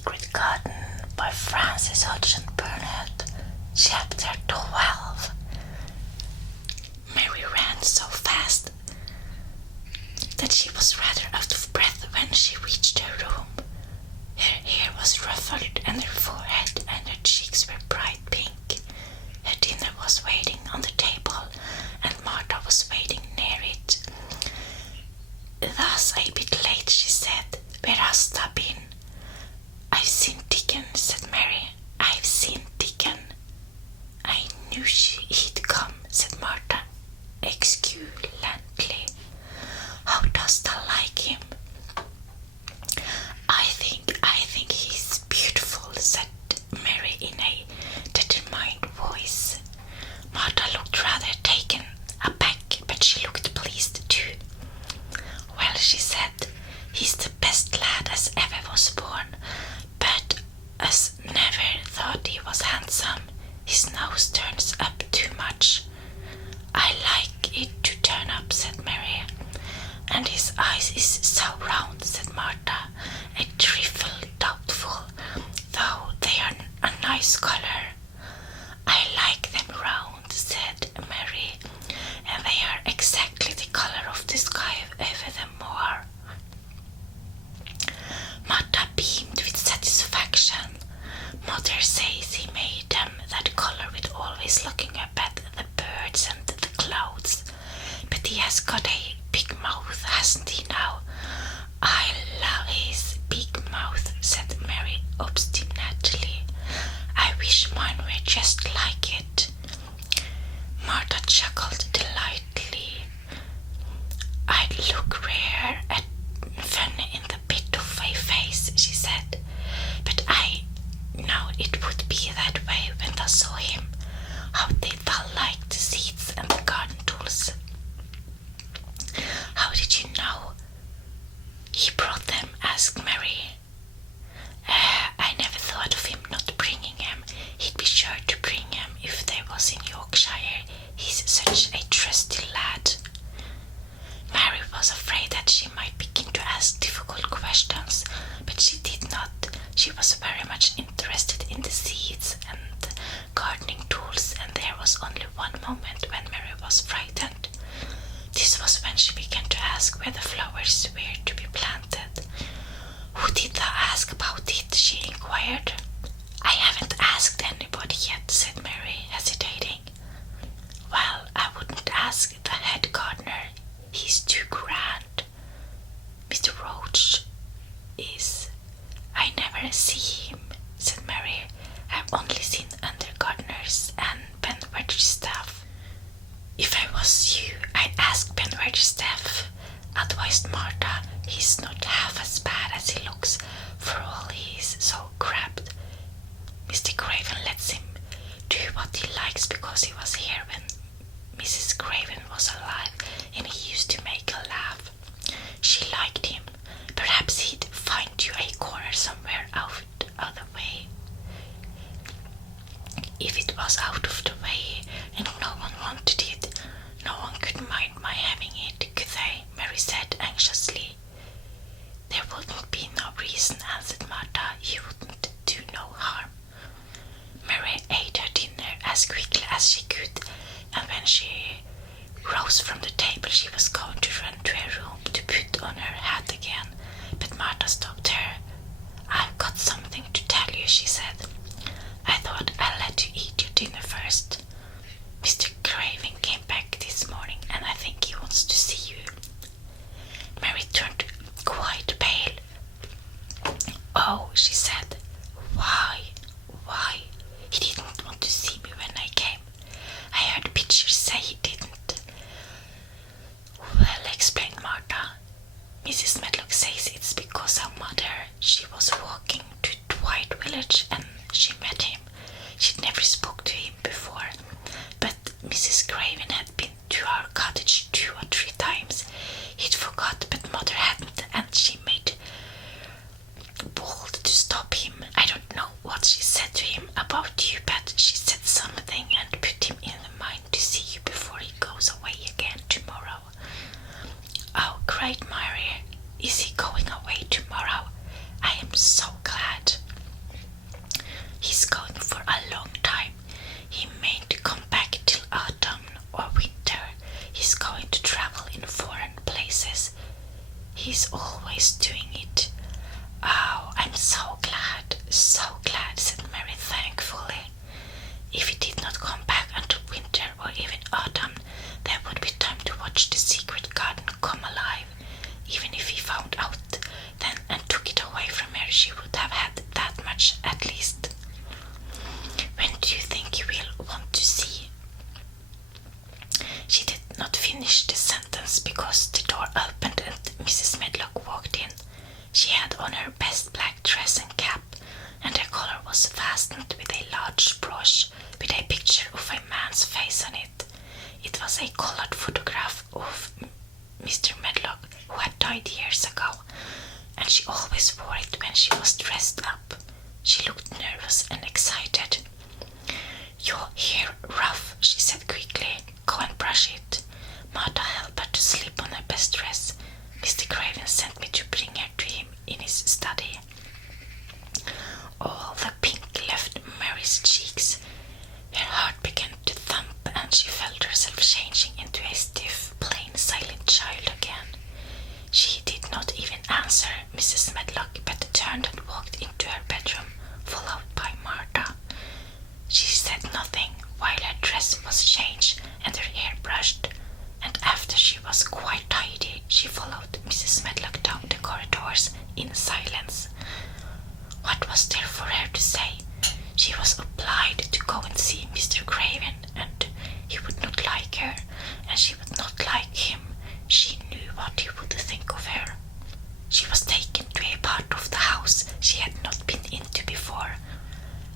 Secret Garden by Frances Hodgson Burnett, Chapter 12. Mary ran so fast that she was rather out of breath when she reached her room. Her hair was ruffled and her forehead and her cheeks were bright pink. Her dinner was waiting on the table and Martha was waiting near it. "Thus a bit late," she said. "Where hast thou been?" "I've seen Dickon," said Mary. "I've seen Dickon." "I knew he'd come," said Martha exultantly. "How dost thou like him?" I think he's beautiful," said Mary in a determined voice. Martha looked rather taken aback, but she looked pleased too. "Well," she said, "he's the best lad as ever was born, but us never thought he was handsome. His nose turns up too much." "I like it to turn up," said Mary. "And his eyes is so round," said Martha, a trifle doubtful, though they are a nice color. "I like them round," said Mary, "and they are exactly the color of the sky over the moor." Martha beamed with satisfaction. "Mother says he made them that color with always looking up at the birds and the clouds. But he has got a big mouth, hasn't he now?" "I love his big mouth," said Mary obstinately. "I wish mine were just like it." Martha chuckled delightedly. "I'd look rare and funny in the pit of a face," she said, "but I know it would be that way when I saw him. How did thou like the seeds and the garden tools?" "How did you know he brought them?" asked Mary. "I never thought of him not bringing them. He'd be sure to bring them if they was in Yorkshire. He's such a trusty lad." Mary was afraid that she might begin to ask difficult questions, but she did not. She was very much interested in the seeds and the gardening tools, and there was only one moment when Mary was frightened. This was when she began to ask where the flowers were to be planted. "Who did thou ask about it?" she inquired. "I haven't asked anybody yet," said Mary, hesitating. "Well, I wouldn't ask the head gardener. He's too grand. Mr. Roach is. I never see him," said Mary. "I've only seen under gardeners and Ben Wedgestaff." "If I was you, I'd ask Ben Wedgestaff," advised Martha. "He's not half as bad as he looks, for all he is so crabbed. Mr. Craven lets him do what he likes because he was here when Mrs. Craven was alive, and he used to make her laugh. She liked him. Perhaps he'd find you a corner somewhere out of the way." "If it was out of the way and no one wanted it, no one could mind my having it, could they?" Mary said anxiously. "There wouldn't be no reason," answered Martha. "You wouldn't do no harm." Mary ate her dinner as quickly as she could, and when she rose from the table she was going to run to her room to put on her hat again, but Martha stopped her. "I've got something to tell you," she said. "I thought I'd let you eat your dinner first. Mr. Craven came back this morning and I think he wants to see you." Mary turned quite pale. "Oh," she said. Why? He didn't want to see me when I came. I heard Pitcher say he didn't." "Well," explained Martha, "Mrs. Medlock says it's because her mother, she was walking to Dwight Village and she met him. She'd never spoke to him before, but Mrs. Craven had been to our cottage 2 or 3 times. He'd forgot, but Mother hadn't, and she made bold to stop him. I don't know what she said to him about you, but she said something and put him in the mind to see you before he goes away again tomorrow." "Oh, great, Mary. Is he going away tomorrow? I am so glad." He's always doing it. Oh, I'm so glad, said Mary thankfully. If he did not come back until winter or even autumn, there would be time to watch the secret garden come alive. Even if he found out then and took it away from her, she would have had that much at least. When do you think you will want to see? She did not finish the sentence because the door opened and Mrs. Medlock walked in. She had on her best black dress and cap, and her collar was fastened with a large brush with a picture of a man's face on it. It was a colored photograph of Mr. Medlock, who had died years ago, and she always wore it when she was dressed up. She looked nervous and excited. "Your hair rough," she said quickly. "Go and brush it. Martha helped her to slip on her best dress. Mr. Craven sent me to bring her to him in his study." All the pink left Mary's cheeks. Her heart began to thump and she felt herself changing into a stiff, plain, silent child again. She did not even answer Mrs. Medlock, but turned and walked into her bedroom, followed by Martha. She said nothing while her dress was changed and her hair brushed, and after she was quite tidy, she followed Mrs. Medlock down the corridors in silence. What was there for her to say? She was obliged to go and see Mr. Craven, and he would not like her, and she would not like him. She knew what he would think of her. She was taken to a part of the house she had not been into before.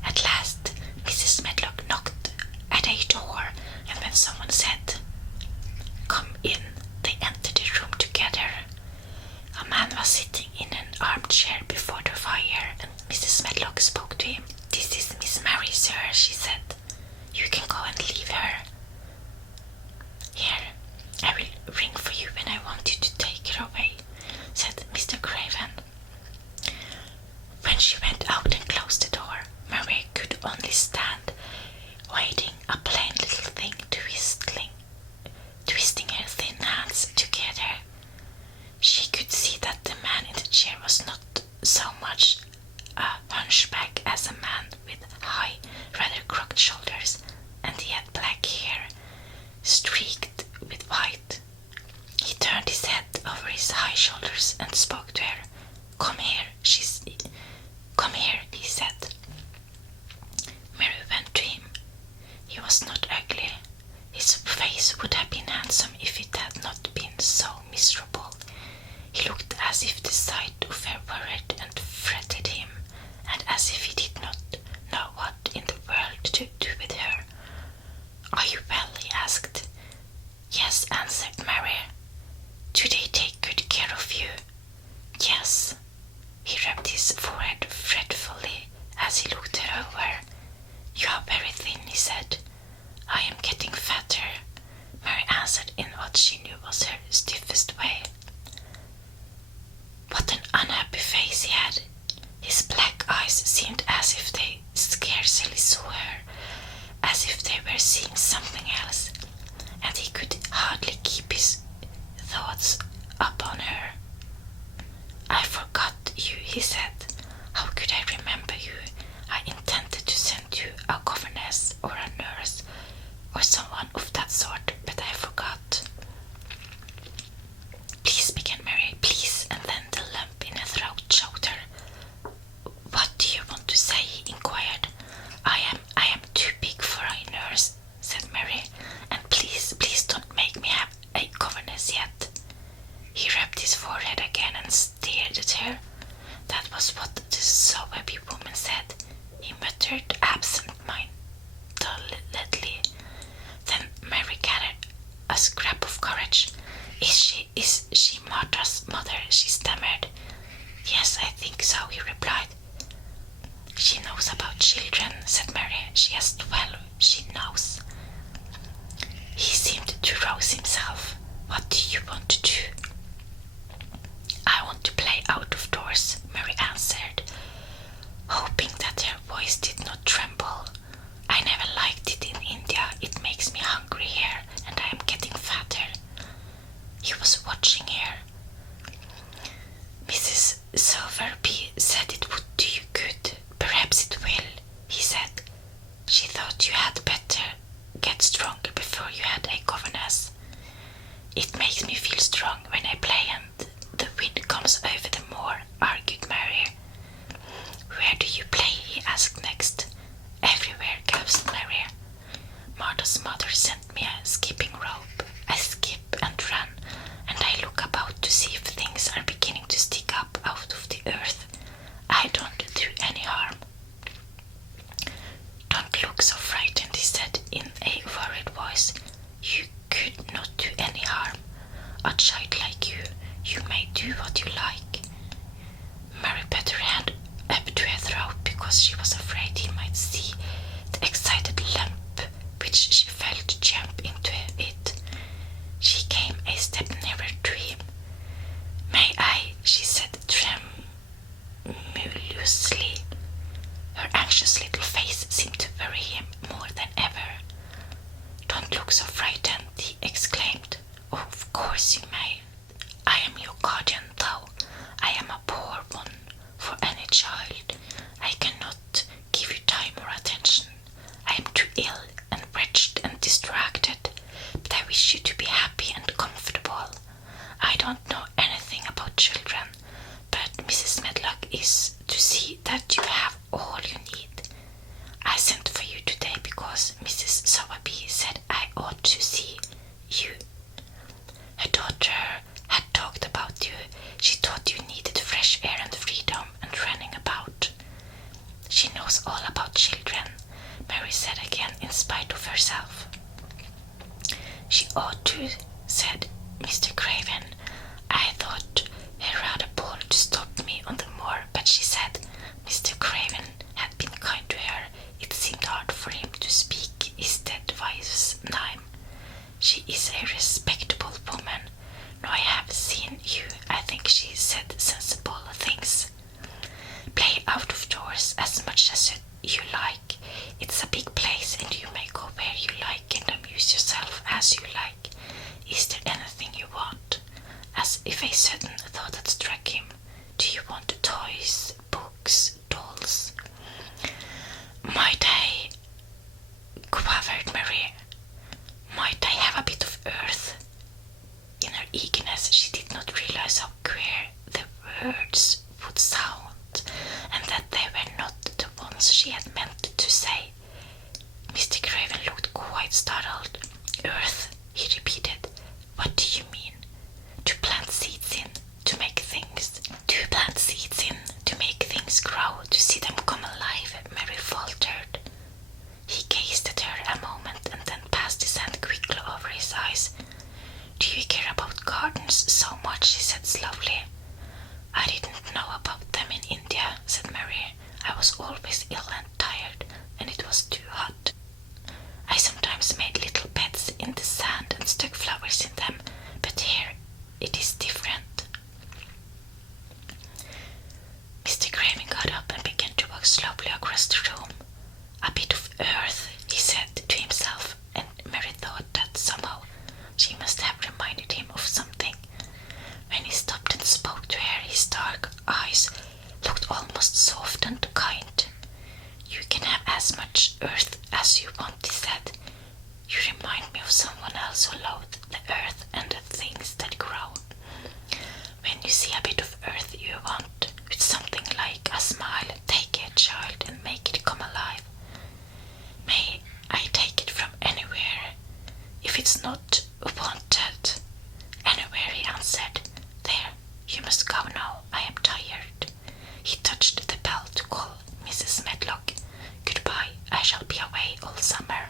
At last, Mrs. Medlock knocked at a door, and when someone said, "Come in," they entered the room together. A man was sitting in an armchair before the fire, and Mrs. Medlock spoke to him. "This is Miss Mary, sir," she said. "You can go and leave her. Here, I will ring for you when I want you to take her away," said Mr. Craven. When she went out and closed the door, Mary could only stand, waiting, a plain little thing, twisting her thin hands together. She could see that the man in the chair was not so much a hunchback as a man with high, rather crooked shoulders, and he had black hair, streaked with white. He turned his head over his high shoulders and spoke to her. Come here, he said. Mary went to him. He was not ugly. His face would have been handsome if it had not been so miserable. He looked as if the sight of her worried and fretted him, and as if he did not know what in the world to do with her. "Are you well?" he asked. "Yes," answered Mary. "Do they take good care of you?" "Yes." He rubbed his forehead fretfully as he looked her over. "You are very thin," he said. "I am getting fatter," Mary answered in what she knew was her stiffest way. What an unhappy face he had. His black eyes seemed as if they scarcely saw her, as if they were seeing something else, and he could hardly keep his thoughts upon her. "I forgot you," he said. "How could I remember you? I intended to send you a governess or a nurse or someone of that sort, but I forgot." "Please," began Mary, "please," and then the lump in her throat choked her. "What do you want to say?" he inquired. I am too big for a nurse," said Mary, "and please don't make me have a governess yet." He rubbed his forehead again and stared at her. That was what the soapy woman said. He muttered absent-mindedly. Then Mary gathered a scrap of courage. Is she Martha's mother?" she stammered. "Yes, I think so," he replied. "She knows about children," said Mary. "She has 12. She knows." He seemed to rouse himself. "What do you want to do?" "I want to play out of doors," Mary answered, hoping that her voice did not tremble. "I never liked it in India. It makes me hungry here, and I am getting fatter." He was watching her. Sowerby said it would do you good. Perhaps it will, he said. She thought you had better get stronger before you had a governess. It makes me feel strong when I play and the wind comes over the moor, argued Mary. Where do you play? He asked next. Everywhere, gasped Mary. Martha's mother sent me a skipping rope. I skip and run, and I look about to see if things are beginning to stick up out of the earth. I don't do any harm. Don't look so frightened, he said in a worried voice. You could not do any harm. A child like you may do what you like. Mary put her hand up to her throat because she was afraid he might see the excited lump which she felt jump into it. She came a step nearer to him. May I? She said tremulously. Her anxious little face seemed to worry him more than ever. Don't look so frightened, he exclaimed. Oh, of course you may. I am your guardian, though. I am a poor one for any child. I cannot give you time or attention. I am too ill and wretched and distracted, but I wish you to be happy and comfortable. I don't know anything about children, but Mrs. Medlock is to see that you have all you need. I sent for you today because Mrs. Sowerby said I ought to see you. Her daughter had talked about you. She thought you needed fresh air and freedom and running about. She knows all about children, Mary said again in spite of herself. She ought to, said Mr. Craven. I thought her rather bold to stop me on the moor, but she said Mr. Craven had been kind to her. It seemed hard for him to speak his dead wife's name. She is a respectable woman. No, I have seen you. I think she said sensible things. Play out of doors as much as you like. It's a big place and you may go where you like and amuse yourself as you like. Is there anything you want? As if a sudden thought had struck him. Do you want toys, books, dolls? Might I, quavered Marie, might I have a bit of earth? In her eagerness she did not realize how queer the words would sound, and that they were not the ones she had meant to say. Mr. Craven looked quite startled. Earth, he repeated. What do you mean? To plant seeds in, to make things. To plant seeds in, to make things grow, to see them come alive, Mary faltered. He gazed at her a moment and then passed his hand quickly over his eyes. Do you care about gardens so much? He said slowly. I didn't know about them in India, said Mary. I was always ill and tired, and it was too hot. I sometimes made little beds in the sand and stuck flowers in them, but here it is different. Mr. Craven got up and began to walk slowly across the room. A bit of earth, he said to himself, and Mary thought that somehow she must have reminded him of something. When he stopped and spoke to her, his dark eyes looked almost soft and kind. You can have as much earth as you want, he said. You remind me of someone else who loved the earth and the things that grow. When you see a bit of earth you want, with something like a smile, take a child and make it come alive. May I take it from anywhere? If it's not wanted. Anywhere, he answered. There, you must go now. I am tired. He touched the bell to call Mrs. Medlock. Goodbye, I shall be away all summer.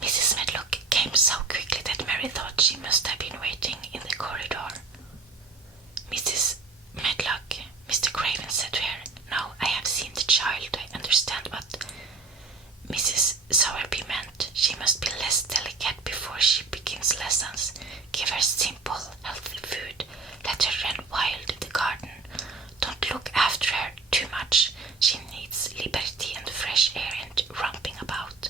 Mrs. Medlock came so quickly that Mary thought she must have been waiting in the corridor. Mrs. Medlock, Mr. Craven said to her, now I have seen the child. I understand what Mrs. Sowerby meant. She must be less delicate before she begins lessons. Give her simple, healthy food. Let her run wild in the garden. Don't look after her too much. She needs liberty and fresh air and romping about.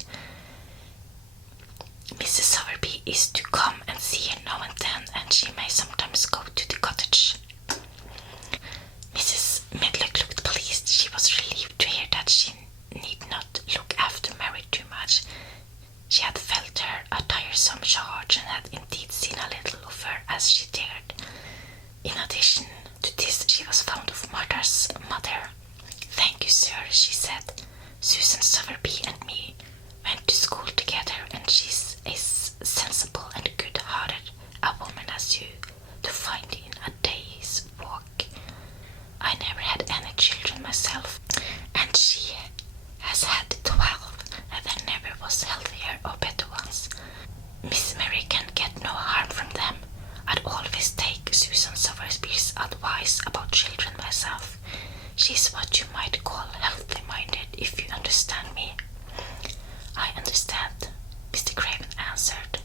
Mrs. Sowerby is to come and see her now and then, and she may as she dared. In addition to this, she was fond of Martha's mother. "Thank you, sir," she said. "Susan Sowerby and me went to school together, and she's as sensible and good-hearted a woman as you to find in a day's walk. I never had any children myself, and she has had 12, and there never was healthier or better ones. Miss Mary can get no harm from them. I'd always take Susan Sowerby's advice about children myself. She's what you might call healthy-minded, if you understand me." "I understand," Mr. Craven answered.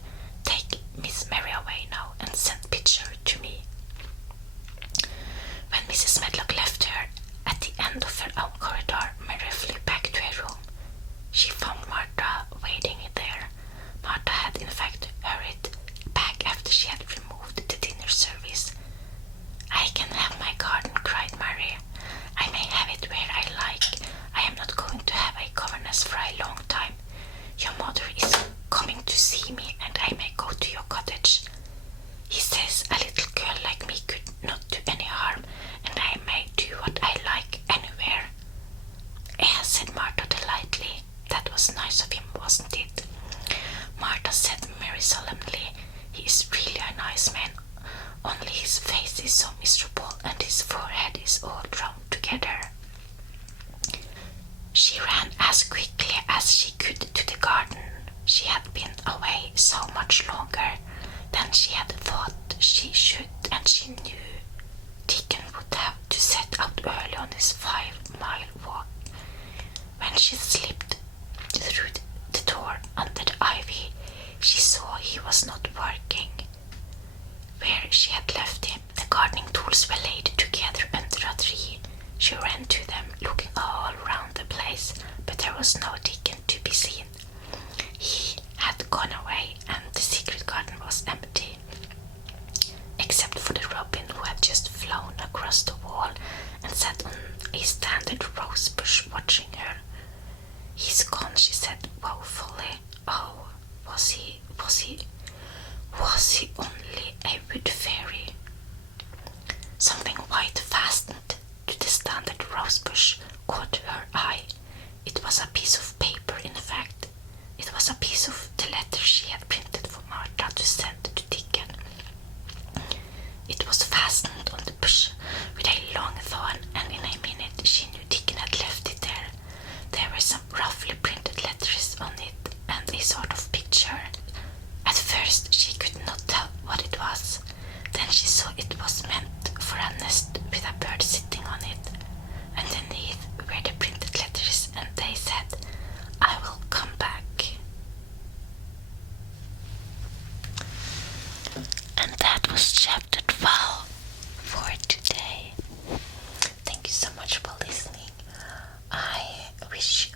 "Take Miss Mary away now and send Pitcher to me." When Mrs. Medlock left her at the end of her own corridor, Mary flew back to her room. She found Martha waiting there. Martha had in fact hurried back after she had removed the dinner service. "I can have my garden," cried Mary. "I may have it where I like. I am not going to have a governess for a long time. Your mother is coming to see me, and I may go to your cottage. He says a little girl like me could not do any harm, and I may do what I like anywhere." Said Martha delightedly. "That was nice of him, wasn't it?" Martha said very solemnly, "He is really a nice man, only his face is so miserable, and his forehead is all drawn together." She ran as quickly as she could to the garden. She had been away so much longer than she had thought she should, and she knew Dickon would have to set out early on his 5-mile walk. When she slipped through the door under the ivy, she saw he was not working where she had left him. The gardening tools were laid together under a tree. She ran to them, looking all round the place, but there was no Dickon to be seen. He had gone away, and the secret garden was empty, except for the robin who had just flown across the wall and sat on a standard rose bush watching her. "He's gone," she said woefully. "Oh, was he only a wood fairy?" Something white fastened to the standard rosebush caught her eye. It was a piece of paper, in fact. It was a piece of the letter she had printed for Martha to send to Dickon. It was fastened on the bush with a long thorn, and in a minute she knew Dickon had left it there. There were some roughly printed letters on it, and a sort of picture. At first she could not tell what it was. Then she saw it was meant for a nest with a bird sitting on it. Underneath were the printed letters, and they said, "I will come back." And that was chapter 12 for today. Thank you so much for listening. I wish